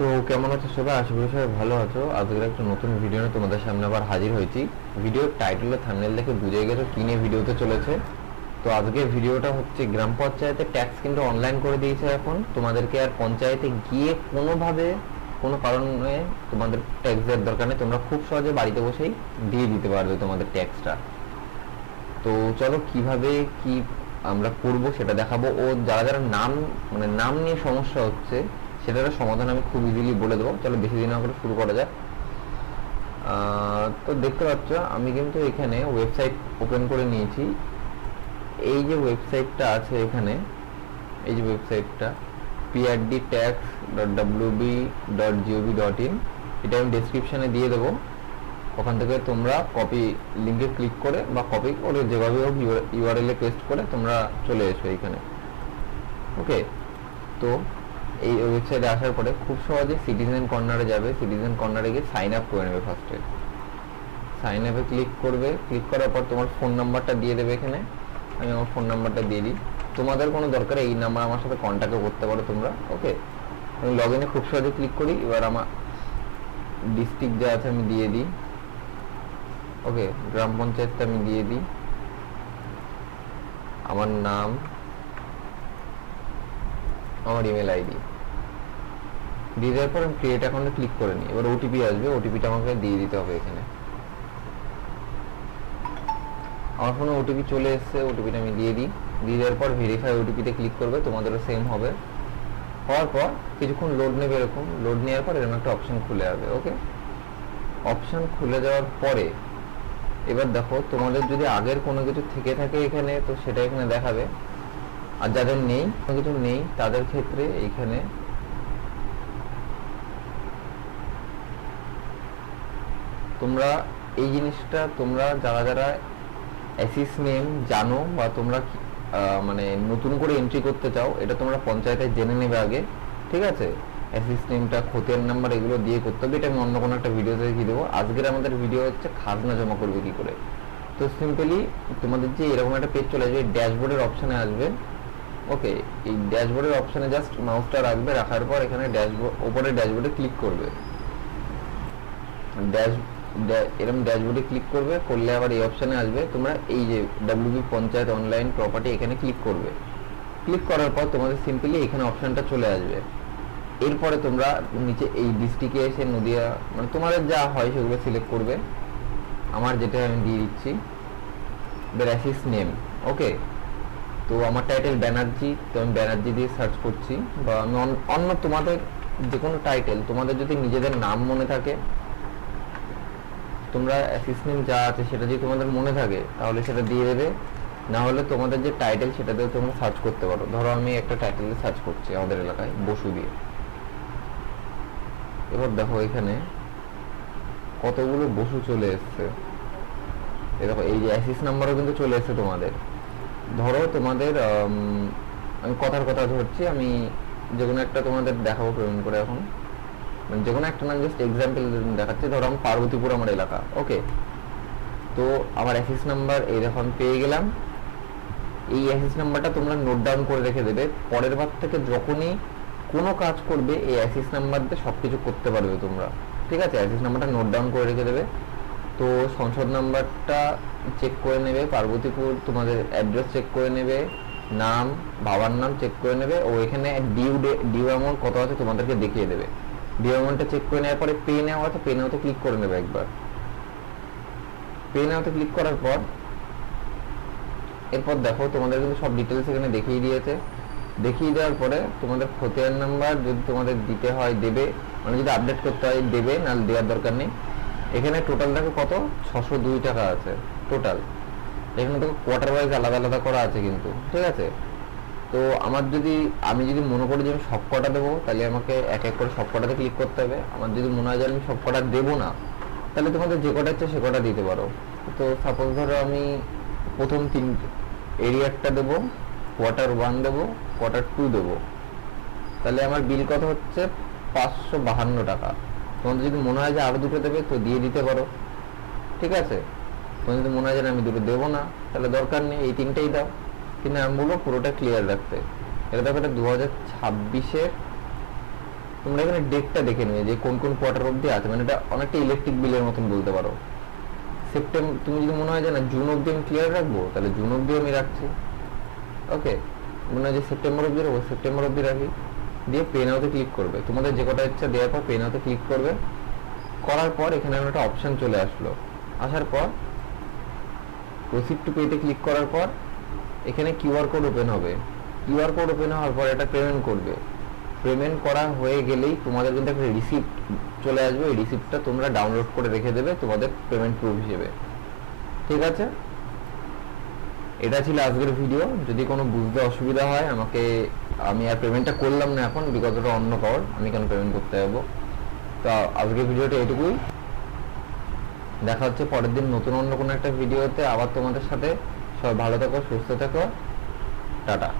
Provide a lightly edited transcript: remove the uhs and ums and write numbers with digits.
তো কেমন আছো সবাই? আশা করি সবাই ভালো আছো। আজকের একটা নতুন ভিডিও নিয়ে তোমাদের সামনে আবার হাজির হয়েছি। ভিডিওর টাইটেল ও থাম্বনেল দেখে বুঝে গেছো কি নিয়ে ভিডিওতে চলেছে। তো আজকের ভিডিওটা হচ্ছে গ্রাম পঞ্চায়েতে ট্যাক্স কিন্তু অনলাইন করে দিয়েছে এখন। তোমাদেরকে আর পঞ্চায়েতে গিয়ে কোনোভাবে কোনো কারণে তোমাদের ট্যাক্স দেওয়ার দরকার নেই, তোমরা খুব সহজে বাড়িতে বসেই দিয়ে দিতে পারবে তোমাদের ট্যাক্সটা। তো চলো কিভাবে কি আমরা করব সেটা দেখাবো। ও যারা যারা নাম নিয়ে সমস্যা হচ্ছে সেটার সমাধান আমি খুব ইজিলি বলে দেবো। চলো বেশি দিন না করে শুরু করা যাক। তো দেখতে পাচ্ছ আমি কিন্তু এখানে ওয়েবসাইট ওপেন করে নিয়েছি। এই যে ওয়েবসাইটটা আছে এখানে, এই যে ওয়েবসাইটটা prdtax.wb.gov.in, এটা আমি ডেসক্রিপশানে দিয়ে দেবো। ওখান থেকে তোমরা কপি লিঙ্কে ক্লিক করে বা কপি করে যেভাবে হোক ইউআরএল এ পেস্ট করে তোমরা চলে এসো এইখানে। ওকে, তো এই ওয়েবসাইটে আসার পরে খুব সহজে সিটিজেন কর্নারে যাবে। সিটিজেন কর্নারে গিয়ে সাইন আপ করে নেবে। ফার্স্টে সাইন আপে ক্লিক করবে। ক্লিক করার পর তোমার ফোন নাম্বারটা দিয়ে দেবে এখানে। আমি আমার ফোন নাম্বারটা দিয়ে দিই। তোমাদের কোনো দরকার এই নাম্বার আমার সাথে কন্ট্যাক্টও করতে পারো তোমরা। ওকে, আমি লগ ইনে খুব সহজে ক্লিক করি। এবার আমার ডিস্ট্রিক্ট যা আছে আমি দিয়ে দিই। ওকে, গ্রাম পঞ্চায়েতটা আমি দিয়ে দিই, আমার নাম, আমার ইমেল আইডি দিয়ে দেওয়ার পর আমি ক্রিয়েট অ্যাকাউন্টে ক্লিক করে নিই। এবার ওটিপি আসবে, ওটিপিটা আমাকে দিয়ে দিতে হবে এখানে। আমার ফোনে ওটিপি চলে এসছে, ওটিপিটা আমি দিয়ে দিই। দিয়ে দেওয়ার পর ভেরিফাই ওটিপিতে ক্লিক করবে, তোমাদেরও সেম হবে। হওয়ার পর কিছুক্ষণ লোড নেবে। এরকম লোড নেওয়ার পর এরকম একটা অপশন খুলে যাবে। ওকে, অপশন খুলে যাওয়ার পরে এবার দেখো তোমাদের যদি আগের কোনো কিছু থেকে থাকে এখানে, তো সেটা এখানে দেখাবে। আর যাদের নেই, কোনো কিছু নেই, তাদের ক্ষেত্রে এইখানে তোমরা এই জিনিসটা তোমরা যারা যারা অ্যাসিস নেম জানো বা তোমরা মানে নতুন করে এন্ট্রি করতে চাও, এটা তোমরা পঞ্চায়েতে জেনে নেবে আগে। ঠিক আছে, অ্যাসিস নেমটা, খতিয়ান নাম্বার এগুলো দিয়ে করতে হবে। এটা আমি অন্য কোনো একটা ভিডিওতে দেখিয়ে দেবো। আজকের আমাদের ভিডিও হচ্ছে খাজনা জমা করবে কি করে। তো সিম্পলি তোমাদের যে এরকম একটা পেজ চলে আসবে, ড্যাশবোর্ডের অপশানে আসবে। ওকে, এই ড্যাশবোর্ডের অপশানে জাস্ট মাউসটা রাখবে। রাখার পর এখানে ড্যাশবোর্ড, ওপরে ড্যাশবোর্ডে ক্লিক করবে। এরকম ড্যাশবোর্ডে ক্লিক করবে, করলে আবার এই অপশানে আসবে। তোমরা এই যে ডাব্লিউবি পঞ্চায়েত অনলাইন প্রপার্টি এখানে ক্লিক করবে। ক্লিক করার পর তোমাদের সিম্পলি এখানে অপশানটা চলে আসবে। এরপরে তোমরা নিচে এই ডিস্ট্রিক্টে এসে নদিয়া, মানে তোমাদের যা হয় সেগুলো সিলেক্ট করবে। আমার যেটা আমি দিয়ে দিচ্ছি অ্যাসিস নেম। ওকে, তো আমার টাইটেল ব্যানার্জি, তো আমি ব্যানার্জি দিয়ে সার্চ করছি। বা আমি অন্য তোমাদের যে কোনো টাইটেল, তোমাদের যদি নিজেদের নাম মনে থাকে, তোমরা অ্যাসিস নেম যা আছে সেটা যদি তোমাদের মনে থাকে তাহলে সেটা দিয়ে দেবে। না হলে তোমাদের যে টাইটেল সেটা দিয়ে তোমরা সার্চ করতে পারো। ধরো আমি একটা টাইটেল সার্চ করছি আমাদের এলাকায় বসু দিয়ে। এবার দেখো এখানে কতগুলো বসু চলে এসছে। দেখো এই যে অ্যাসিস নাম্বারও কিন্তু চলে এসছে তোমাদের। ধরো তোমাদের আমি কথার কথা ধরছি, আমি যে কোনো একটা তোমাদের দেখাবো প্রেরণ করে। এখন মানে যে কোনো একটা নাম জাস্ট এক্সাম্পল দেখাচ্ছি। ধরো আমি পার্বতীপুর আমার এলাকা। ওকে, তো আমার অ্যাসিস নাম্বার এই দেখো আমি পেয়ে গেলাম। এই অ্যাসিস নাম্বারটা তোমরা নোট ডাউন করে রেখে দেবে। পরের বার থেকে যখনই কোনো কাজ করবে এই অ্যাসিস নাম্বার দিয়ে সব কিছু করতে পারবে তোমরা। ঠিক আছে, অ্যাসিস নাম্বারটা নোট ডাউন করে রেখে দেবে। তো সংসদ নাম্বারটা চেক করে নেবে, পার্বতীপুর তোমাদের অ্যাড্রেস চেক করে নেবে, নাম, বাবার নাম চেক করে নেবে। ও এখানে ডিউ অ্যামাউন্ট কত আছে তোমাদেরকে দেখিয়ে দেবে। ডিউ অ্যামাউন্টটা চেক করে নেওয়ার পরে পে নেওয়া আছে, পে নেওয়াতে ক্লিক করে নেবে একবার। পে নেওয়াতে ক্লিক করার পর এরপর দেখো তোমাদের কিন্তু সব ডিটেলস এখানে দেখিয়ে দিয়েছে। দেখিয়ে দেওয়ার পরে তোমাদের খতিয়ান নাম্বার যদি তোমাদের দিতে হয় দেবে, মানে যদি আপডেট করতে হয় দেবে, না দেওয়ার দরকার নেই। এখানে টোটাল দেখো কত, 602 টাকা আছে টোটাল। এখানে দেখো কোয়ার্টার ওয়াইজ আলাদা আলাদা করা আছে কিন্তু। ঠিক আছে, তো আমি যদি মনে করি যে আমি সব কটা দেবো, তাহলে আমাকে এক এক করে সব কটাতে ক্লিক করতে হবে। আমার যদি মনে হয় যে আমি সব কটা দেবো না, তাহলে তোমাদের যে কটা ইচ্ছে সে কটা দিতে পারো। তো সাপোজ ধরো আমি প্রথম এরিয়ারটা দেবো, কোয়ার্টার 1 দেবো, কোয়ার্টার 2 দেবো। তাহলে আমার বিল কত হচ্ছে 552 টাকা। তোমাদের যদি মনে হয় যে আরও দুটো দেবে তো দিয়ে দিতে পারো। ঠিক আছে, তোমার যদি মনে হয় যে আমি দুটো দেবো না তাহলে দরকার নেই, এই তিনটেই দাও। কিন্তু আমি বলবো পুরোটা ক্লিয়ার রাখতে। এটা দেখো এটা 2026-এর তোমরা এখানে ডেটটা দেখে নেবে যে কোন কোন কোয়ার্টার অবধি আছে, মানে এটা অনেকটা ইলেকট্রিক বিলের মতন বলতে পারো। সেপ্টেম্বর, তুমি যদি মনে হয় যে না জুন অবধি আমি ক্লিয়ার রাখবো, তাহলে জুন অবধি আমি রাখছি। ওকে, মনে হয় যে সেপ্টেম্বর অবধি রাখবো, সেপ্টেম্বর অবধি রাখি। দিয়ে পে নাওতে ক্লিক করবে, তোমাদের যে কটা ইচ্ছা দেওয়ার পর পে নাওতে ক্লিক করবে। করার পর এখানে একটা অপশন চলে আসলো, আসার পর প্রসিড টু পেতে ক্লিক করার পর এখানে কিউআর কোড ওপেন হবে। কিউআর কোড ওপেন হওয়ার পর এটা পেমেন্ট করবে। পেমেন্ট করা হয়ে গেলেই তোমাদের কিন্তু একটা রিসিপ্ট চলে আসবে। এই রিসিপ্টটা তোমরা ডাউনলোড করে রেখে দেবে তোমাদের পেমেন্ট প্রুফ হিসেবে। ঠিক আছে, এটা ছিল আজকের ভিডিও। যদি কোনো বুঝতে অসুবিধা হয় আমাকে, আমি আর পেমেন্টটা করলাম না এখন, বিকজ ওটা অন্য কারণ, আমি কেন পেমেন্ট করতে যাবো। তো আজকের ভিডিওটা এটুকুই, দেখা হচ্ছে পরের দিন নতুন অন্য কোনো একটা ভিডিওতে আবার তোমাদের সাথে। সবাই ভালো থাকো, সুস্থ থাকো, টাটা।